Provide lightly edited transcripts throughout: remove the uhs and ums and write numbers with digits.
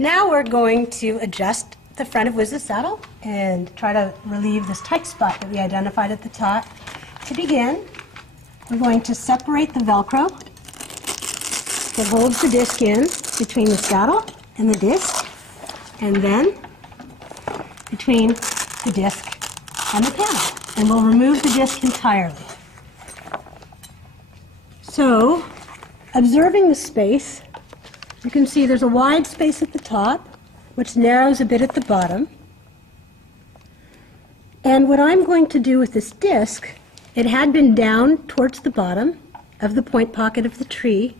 Now we're going to adjust the front of Wiz's saddle and try to relieve this tight spot that we identified at the top. To begin, we're going to separate the Velcro that holds the disc in between the saddle and the disc, and then between the disc and the panel. And we'll remove the disc entirely. So, observing the space, you can see there's a wide space at the top, which narrows a bit at the bottom. And what I'm going to do with this disc, it had been down towards the bottom of the point pocket of the tree.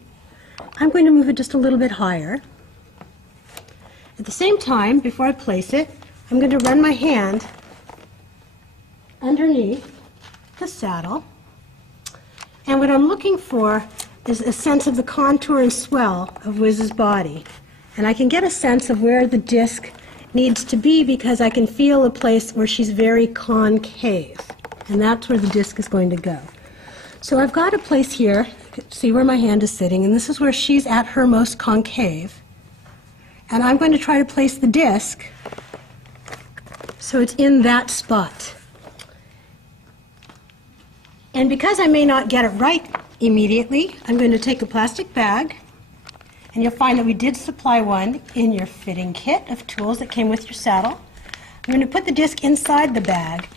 I'm going to move it just a little bit higher. At the same time, before I place it, I'm going to run my hand underneath the saddle. And what I'm looking for is a sense of the contour and swell of Wiz's body. And I can get a sense of where the disc needs to be because I can feel a place where she's very concave. And that's where the disc is going to go. So I've got a place here, you can see where my hand is sitting, and this is where she's at her most concave. And I'm going to try to place the disc so it's in that spot. And because I may not get it right immediately, I'm going to take a plastic bag, and you'll find that we did supply one in your fitting kit of tools that came with your saddle. I'm going to put the disc inside the bag,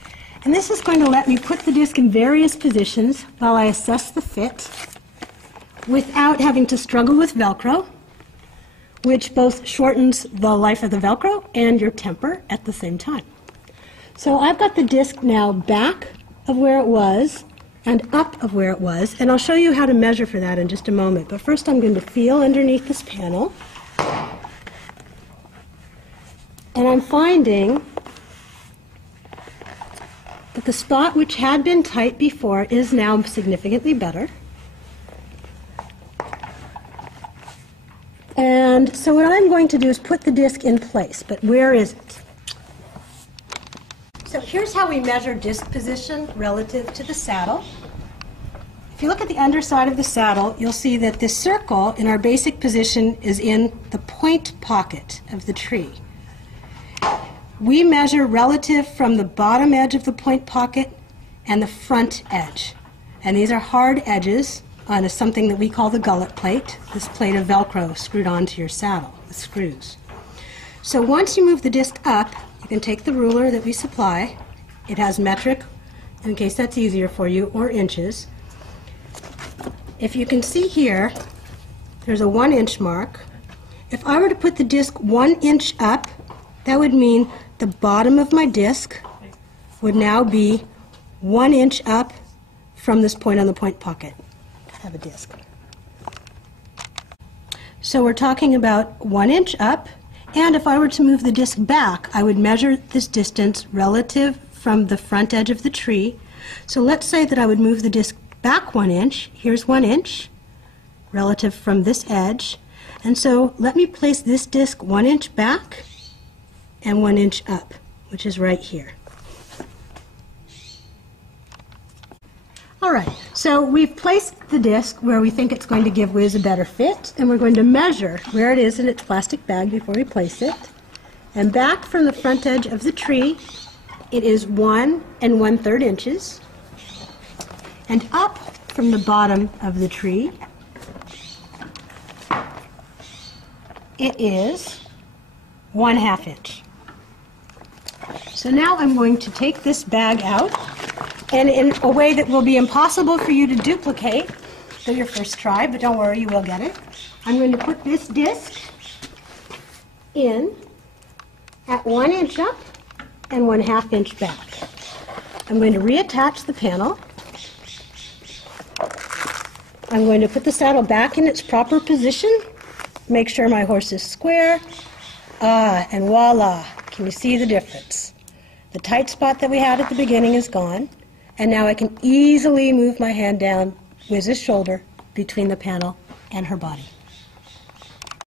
and this is going to let me put the disc in various positions while I assess the fit without having to struggle with Velcro, which both shortens the life of the Velcro and your temper at the same time. So I've got the disc now back of where it was and up of where it was, and I'll show you how to measure for that in just a moment. But first I'm going to feel underneath this panel, and I'm finding that the spot which had been tight before is now significantly better. And so what I'm going to do is put the disc in place, but where is it? So here's how we measure disc position relative to the saddle. If you look at the underside of the saddle, you'll see that this circle in our basic position is in the point pocket of the tree. We measure relative from the bottom edge of the point pocket and the front edge. And these are hard edges on something that we call the gullet plate, this plate of Velcro screwed onto your saddle with screws. So once you move the disc up, you can take the ruler that we supply. It has metric, in case that's easier for you, or inches. If you can see here, there's a 1-inch mark. If I were to put the disc 1 inch up, that would mean the bottom of my disc would now be 1 inch up from this point on the point pocket. I have a disc. So we're talking about 1 inch up, and if I were to move the disc back, I would measure this distance relative from the front edge of the tree. So let's say that I would move the disc back 1 inch. Here's 1 inch relative from this edge. And so let me place this disc 1 inch back and 1 inch up, which is right here. All right, so we've placed the disc where we think it's going to give Wiz a better fit, and we're going to measure where it is in its plastic bag before we place it. And back from the front edge of the tree, it is 1 1/3 inches. And up from the bottom of the tree, it is 1/2 inch. So now I'm going to take this bag out, and in a way that will be impossible for you to duplicate for your first try, but don't worry, you will get it. I'm going to put this disc in at 1 inch up and 1/2 inch back. I'm going to reattach the panel. I'm going to put the saddle back in its proper position, make sure my horse is square, and voila, can you see the difference? The tight spot that we had at the beginning is gone, and now I can easily move my hand down Wiz's shoulder between the panel and her body.